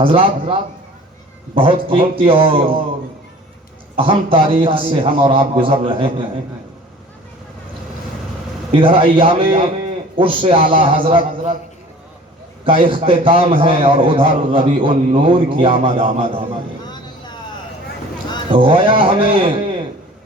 حضرات، بہت قیمتی اور اہم تاریخ سے ہم اور آپ گزر رہے ہیں۔ ادھر ایام عرس اعلیٰ حضرت کا اختتام ہے اور ادھر ربیع النور کی آمد ہے۔ گویا ہمیں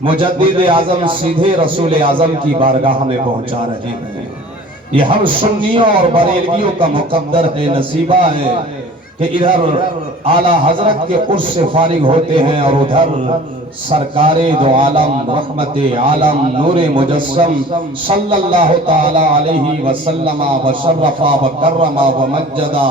مجدد اعظم سیدھے رسول اعظم کی بارگاہ میں پہنچا رہے ہیں۔ یہ ہم سنیوں اور بریلویوں کا مقدر ہے، نصیبہ ہے کہ ادھر اعلیٰ حضرت کے عرس سے فارغ ہوتے ہیں اور ادھر سرکار دو عالم رحمت عالم نور مجسم صلی اللہ تعالی علیہ وسلم وشرفا وکرما ومجدہ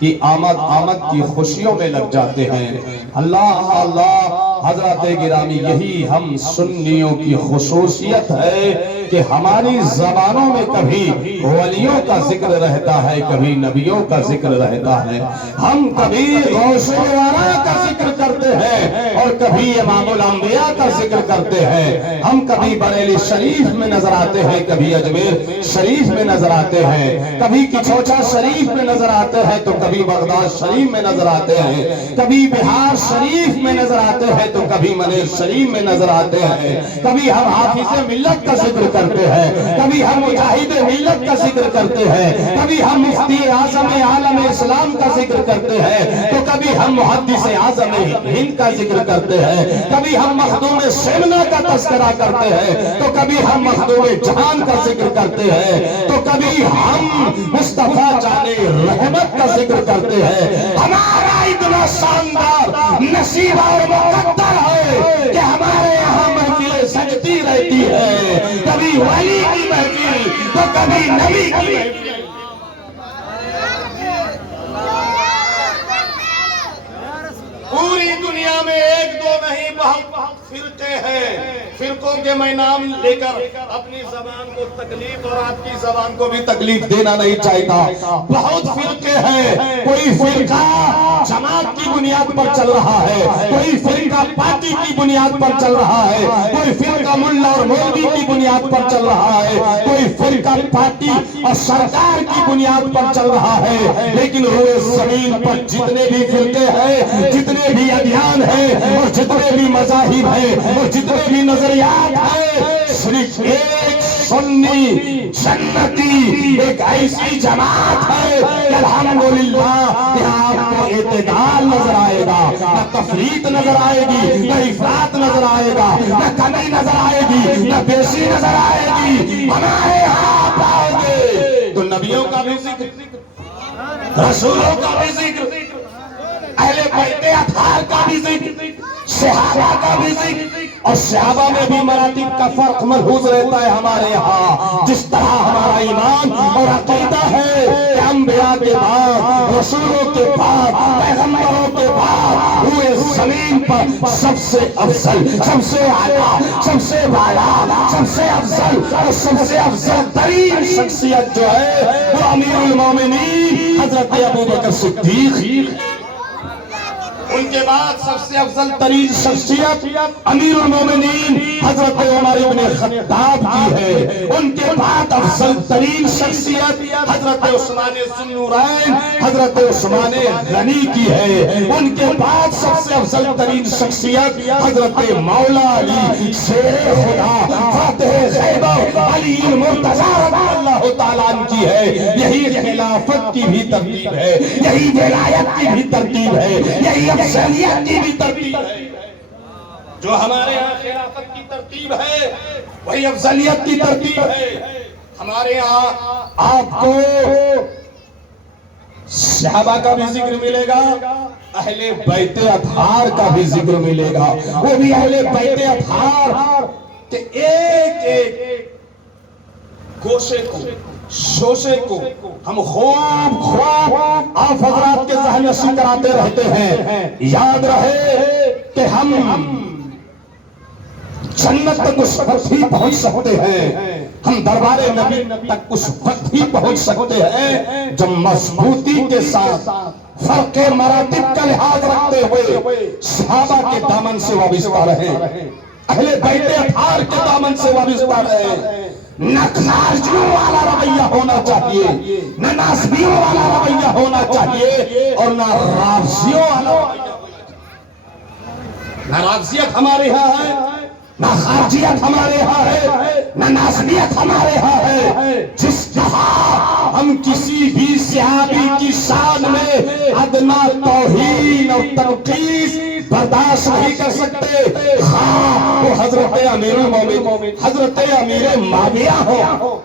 کی آمد کی خوشیوں میں لگ جاتے ہیں۔ اللہ اللہ حضرات گرامی، یہی ہم سنیوں کی خصوصیت ہے کہ ہماری زبانوں میں کبھی ولیوں کا ذکر رہتا ہے، کبھی نبیوں کا ذکر رہتا ہے۔ ہم کبھی غوث الورا کا ذکر کرتے ہیں اور کبھی امام الانبیاء کا ذکر کرتے ہیں۔ ہم کبھی بریلی شریف میں نظر آتے ہیں، کبھی اجمیر شریف میں نظر آتے ہیں، کبھی کچھوچا شریف میں نظر آتے ہیں تو کبھی بغداد شریف میں نظر آتے ہیں، کبھی بہار شریف میں نظر آتے ہیں تو کبھی منیر شریف میں نظر آتے ہیں۔ کبھی ہم حافظ ملت کا ذکر کرتے ہیں، کبھی ہم مجاہد ملت کا ذکر کرتے ہیں، کبھی ہم مفتی اعظم عالم اسلام کا ذکر کرتے ہیں، تو کبھی ہم محدث اعظم ہند کا ذکر کرتے ہیں، کبھی ہم مخدوم سمنا کا تذکرہ کرتے ہیں، تو کبھی ہم مخدوم جہان کا ذکر کرتے ہیں، تو کبھی ہم مصطفیٰ جان رحمت کا ذکر کرتے ہیں۔ ہمارا اتنا شاندار نصیب اور مقدر ہے کہ ہمارے یہاں محفلیں سجتی رہتی ہے، کبھی ولی کی محفل تو کبھی نبی کی محفل۔ پوری دنیا میں ایک دو نہیں، بہت فرقے ہیں۔ فرقوں کے میں نام لے کر اپنی زبان کو تکلیف اور آپ کی زبان کو بھی تکلیف دینا نہیں چاہتا۔ بہت فرقے ہیں، کوئی فرقہ جماعت کی بنیاد پر چل رہا ہے، کوئی فرقہ پارٹی کی بنیاد پر چل رہا ہے، کوئی فرقہ ملا اور مولوی کی بنیاد پر چل رہا ہے، کوئی فرقہ پارٹی اور سرکار کی بنیاد پر چل رہا ہے۔ لیکن روئے زمین پر جتنے بھی فرقے ہیں، جتنے بھی ادیان ہیں اور جتنے بھی مذاہب ہیں اور جتنے بھی نظریات ہیں، صرف ایک سنی جنتی ایک ایسی جماعت ہے کہ الحمدللہ یہاں آپ کو اعتدال نظر آئے گا، نہ تفریط نظر آئے گی، نہ افراط نظر آئے گا، نہ کمی نظر آئے گی، نہ بیشی نظر آئے گی۔ ہمارے یہاں آپ آؤ گے تو نبیوں کا بھی ذکر، رسولوں کا بھی ذکر، اہل بیت اطہار کا بھی ذکر، صحابہ کا بھی ذکر، اور صحابہ میں بھی مراتب کا فرق ملحوظ رہتا ہے ہمارے یہاں۔ جس طرح ہمارا ایمان اور عقیدہ ہے کہ انبیاء کے بعد، رسولوں کے بعد، پیغمبروں کے بعد ہوئے زمین پر سب سے افضل، سب سے اعلیٰ، سب سے بالا، سب سے افضل اور سب سے افضل ترین شخصیت جو ہے وہ امیر المومنین حضرت ابوبکر صدیق۔ ان کے بعد سب سے افضل ترین شخصیت امیر المومنین حضرت عمر بن خطاب کی ہے۔ ان کے بعد افضل ترین شخصیت حضرت عثمان ذو النورین حضرت عثمان غنی کی ہے۔ ان کے بعد سب سے افضل ترین شخصیت حضرت مولا علی شیر خدا فاتح خیبر علی المرتضی رضی اللہ تعالیٰ عنہ کی ہے۔ یہی خلافت کی بھی ترتیب ہے، یہی ولایت کی بھی ترتیب ہے، یہی افضلیت کی بھی ترتیب ہے۔ جو ہمارے یہاں خلافت کی ترتیب ہے وہی افضلیت کی ترتیب ہے۔ ہمارے یہاں آپ کو صحابہ کا بھی ذکر ملے گا، اہل بیت اطہار کا بھی ذکر ملے گا، وہ بھی اہل بیت اطہار کہ ایک ایک گوشے کو، شوشے کو ہم خوب آپ حضرات کے ذہن نشین کراتے رہتے ہیں۔ یاد رہے کہ ہم جنت تک اس وقت ہی پہنچ سکتے ہیں، ہم دربار نبی تک اس وقت ہی پہنچ سکتے ہیں جب مضبوطی کے ساتھ فرق مراتب کا لحاظ رکھتے ہوئے صحابہ کے دامن سے وابستہ رہیں، اہل بیت اطہار کے دامن سے وابستہ رہیں۔ نہ خارجیوں والا رویہ ہونا چاہیے، نہ ناسبیوں والا رویہ ہونا چاہیے، اور نہ رافضیوں والا رویہ ہونا چاہیے۔ نہ رافضیت ہمارے ہاں ہے، نہ خارجیت ہمارے ہاں ہے، نہ ناسبیت ہمارے ہاں ہے۔ جس طرح ہم کسی بھی صحابی کی شان میں ادنا توہین اور تنقیص برداشت نہیں کر سکتے، ہاں وہ حضرت امیر المومنین حضرت امیر معاویہ ہو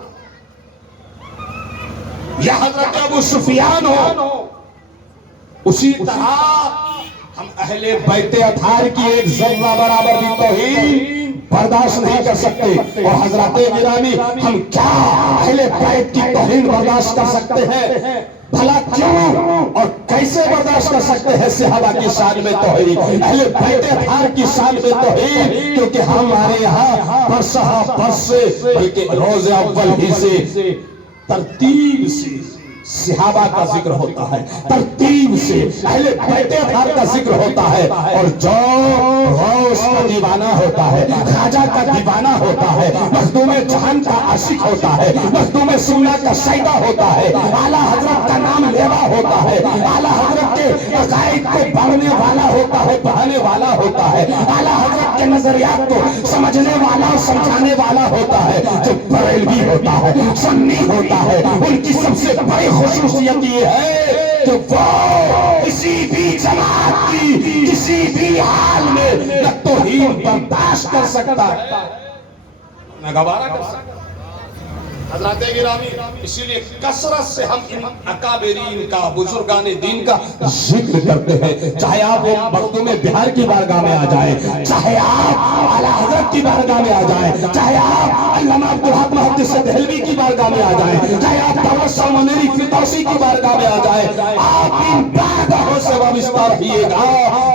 یا حضرت ابو سفیان ہو، اسی طرح ہم اہل بیت اطہار کی ایک ذرہ برابر بھی توہین برداشت نہیں کر سکتے۔ اور حضرات گرامی، ہم کیا اہل بیت کی توہین برداشت کر سکتے ہیں؟ بھلا کیوں اور کیسے برداشت کر سکتے ہیں صحابہ کی شان میں توہین، اہل بیت اطہار کی شان میں توہین؟ کیونکہ ہمارے یہاں برسہ برس سے بلکہ روز اول ہی سے ترتیب سے صحابہ کا ذکر ہوتا ہے، ترتیب سے اہل بیت اطہار کا ذکر ہوتا ہے، اور جو غوث کا دیوانہ ہوتا ہے، خواجہ کا دیوانہ ہوتا ہے، مخدوم جہان کا عاشق ہوتا ہے، مخدوم سنہ کا شیدا ہوتا ہے، اعلیٰ حضرت کا نام لیوا ہوتا ہے، اعلیٰ حضرت کے عقائد کو پڑھنے والا ہوتا ہے، پڑھانے والا ہوتا ہے، اعلیٰ حضرت کے نظریات کو سمجھنے والا اور سمجھانے والا ہوتا ہے، جو بریلوی ہوتا ہے، سنی ہوتا ہے، ان کی سب سے بڑی خصوصیت یہ ہے کہ وہ کسی بھی جماعت کی کسی بھی حال میں نہ توہین برداشت کر سکتا ہے نہ گوارا کر سکتا ہے۔ حضرات گرامی، اسی لیے کثرت سے ہم ان اکابرین کا، بزرگان دین کا ذکر کرتے ہیں، چاہے آپ مخدوم بہار کی بارگاہ میں آ جائیں، چاہے آپ اعلیٰ حضرت کی بارگاہ میں آ جائیں، چاہے آپ علامہ عبدالحق محدث دہلوی کی بارگاہ میں آ جائیں، چاہے آپ دعوت شاہ منیری فردوسی کی بارگاہ میں آ جائیں، آپ ان بارگاہوں سے وابستہ رہیے گا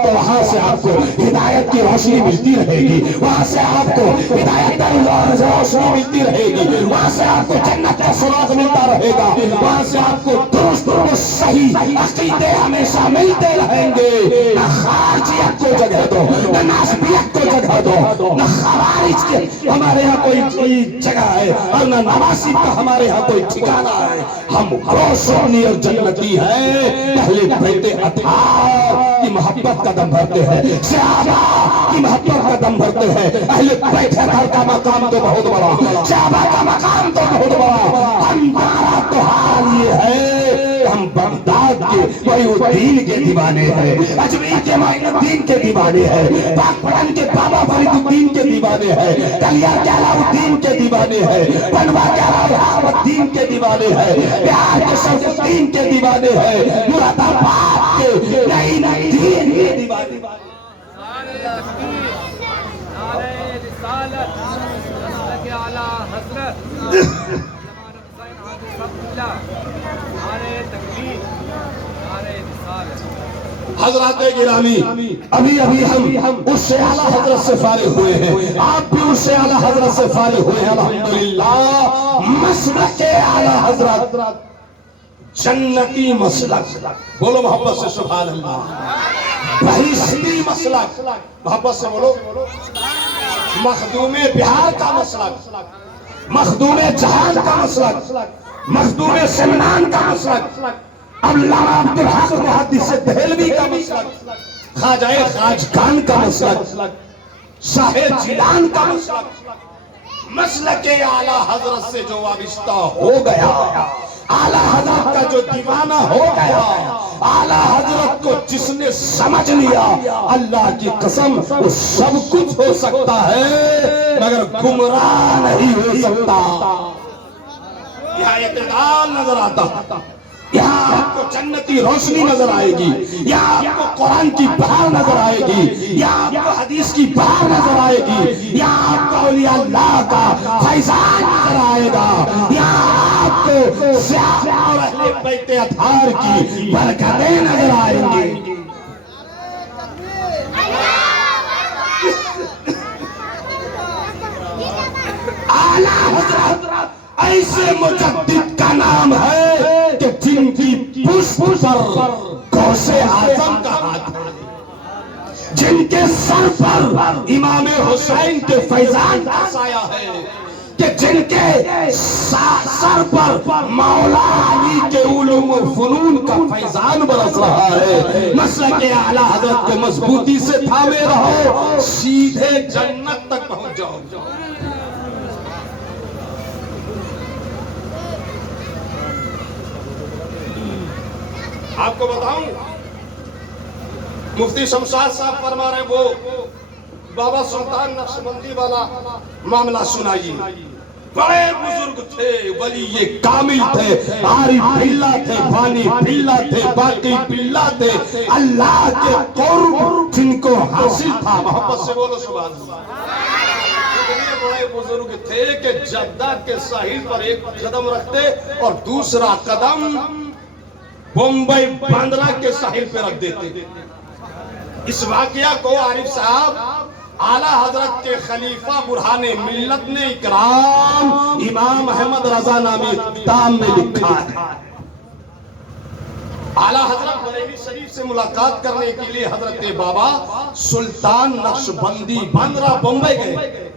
تو وہاں سے آپ کو ہدایت کی روشنی ملتی رہے گی، وہاں سے آپ کو ہدایت کی روشنی ملتی رہے گی، وہاں سے آپ کو جنت کا سراغ ملتا رہے گا، وہاں سے آپ کو درست و صحیح عقیدے ہمیشہ ملتے رہیں گے۔ نہ خارجیت کو جگہ دو، نہ ناسبیت کو جگہ دو، نہ خوارج کے ہمارے ہاں کوئی جگہ ہے، اور نہ نواسب کا ہمارے ہاں کوئی ٹھکانہ ہے۔ ہم روشنی اور جنتی ہیں، اہل بیت اطہار کی محبت کا دم بھرتے ہیں، صحابہ کی محبت کا دم بھرتے ہیں۔ اہل بیت اطہار کا مقام تو بہت بڑا، صحابہ کا مقام تو بہت بڑا۔ ہمارا تو حال یہ ہے، ہم بغداد کے معین الدین کے دیوانے ہیں، اجمیر کے معین الدین کے دیوانے ہیں، پاکپٹن کے بابا فرید الدین کے دیوانے ہیں، کلیا کے علاء الدین کے دیوانے ہیں، بنوا کے علاء الدین کے دیوانے ہیں، بہار کے شرف الدین کے دیوانے ہیں، مراد آباد کے معین الدین کے دیوانے ہیں۔ حضرات گرامی، ابھی ہم اس سے اعلیٰ حضرت سے فارغ ہوئے ہیں، آپ بھی اس سے اعلیٰ حضرت سے فارغ ہوئے ہیں، الحمدللہ۔ مسلک اعلیٰ حضرت جنتی مسلک، بولو محبت سے سبحان اللہ، بہشتی مسلک، محبت سے بولو، مخدوم بہار کا مسلک، مخدوم جہان کا مسلک، مخدوم سمنان کا مسلک، علامہ عبدالحق محدث دہلوی کا مسلک، خواجہ خواجگان کا مسلک، شاہ جیلان کا مسلک، مسلک اعلیٰ حضرت سے جو وابستہ ہو گیا، اعلیٰ حضرت کا جو دیوانہ ہو گیا، اعلیٰ حضرت کو جس نے سمجھ لیا، اللہ کی قسم وہ سب کچھ ہو سکتا ہے مگر گمراہ نہیں ہو سکتا۔ یہاں اعتدال نظر آتا، یہاں آپ کو جنتی روشنی نظر آئے گی، یہاں آپ کو قرآن کی بہار نظر آئے گی، یہاں آپ کو حدیث کی بہار نظر آئے گی، یہاں آپ کو اولیاء اللہ کا فیضان نظر آئے گا، یہاں آپ کو صحابہ اور اہل بیت اطہار کی برکتیں نظر آئیں گی۔ اعلیٰ حضرت ایسے مجدد کا نام ہے کہ جن کی پشت پر غوث اعظم کا ہاتھ ہے، جن کے سر پر امام حسین کے فیضان کا سایہ ہے، کہ جن کے سر پر مولا علی کے علوم و فنون کا فیضان برس رہا ہے. مسلک اعلی حضرت کے مضبوطی سے تھامے رہو، سیدھے جنت تک پہنچ جاؤ. آپ کو بتاؤں، مفتی شمشاد صاحب فرما رہے وہ بابا سلطان نقشبندی والا معاملہ سنائیے. بڑے بزرگ تھے، ولی یہ کامل تھے، عارف باللہ تھے، بانی باللہ تھے، باقی باللہ تھے. اللہ کے قرب جن کو حاصل تھا، محبت سے بولو سبحان اللہ. اتنے بڑے بزرگ تھے کہ جدہ کے ساحل پر ایک قدم رکھتے اور دوسرا قدم بمبئی باندرا کے ساحل پہ رکھ دیتے. اس واقعہ کو عارف صاحب اعلیٰ حضرت کے خلیفہ برہان ملت نے اکرام امام احمد رضا نامی کتاب میں لکھا ہے. اعلیٰ حضرت بریلی شریف سے ملاقات کرنے کے لیے حضرت بابا سلطان نقشبندی باندرا بمبئی گئے.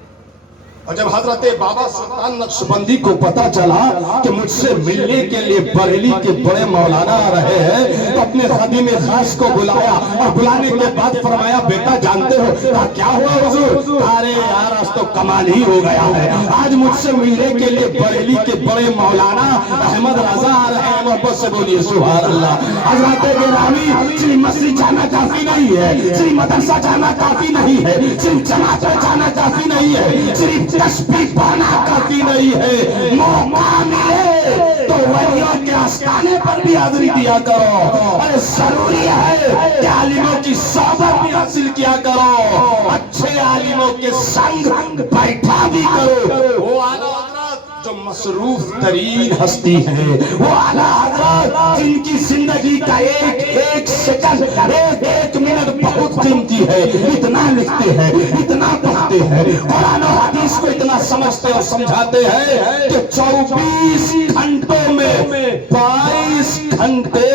اور جب حضرت بابا سلطان نقشبندی کو پتا چلا کہ مجھ سے ملنے کے لیے بریلی کے بڑے مولانا آ رہے ہیں، تو اپنے خادم خاص کو بلایا اور بلانے کے بعد فرمایا بیٹا جانتے ہو کیا ہوا حضور؟ ارے یار آج تو کمال ہی ہو گیا ہے، آج مجھ سے ملنے کے لیے بریلی کے بڑے مولانا احمد رضا آ رہے ہیں. محبت سے بولیے سبحان اللہ. حضرت گرامی، صرف مسجد جانا کافی نہیں ہے، صرف مدرسہ جانا کافی نہیں ہے، صرف جماعت میں جانا کافی نہیں ہے، صرف تسبیح پڑھنا کافی نہیں ہے. موقع ملے تو ولیوں کے آستانے پر بھی حاضری دیا کرو. ارے ضروری ہے کہ عالموں کی صحبت بھی حاصل کیا کرو، اچھے عالموں کے سنگ بیٹھا بھی کرو. وہ اعلیٰ حضرت جو مصروف ترین ہستی ہے، وہ اعلیٰ حضرت جن کی زندگی کا ایک سیکنڈ، ایک منٹ بہت قیمتی ہے، اتنا لکھتے ہیں، اتنا پڑھتے ہیں، قرآن و حدیث کو اتنا سمجھتے اور سمجھاتے ہیں کہ 24 گھنٹوں میں 22 گھنٹے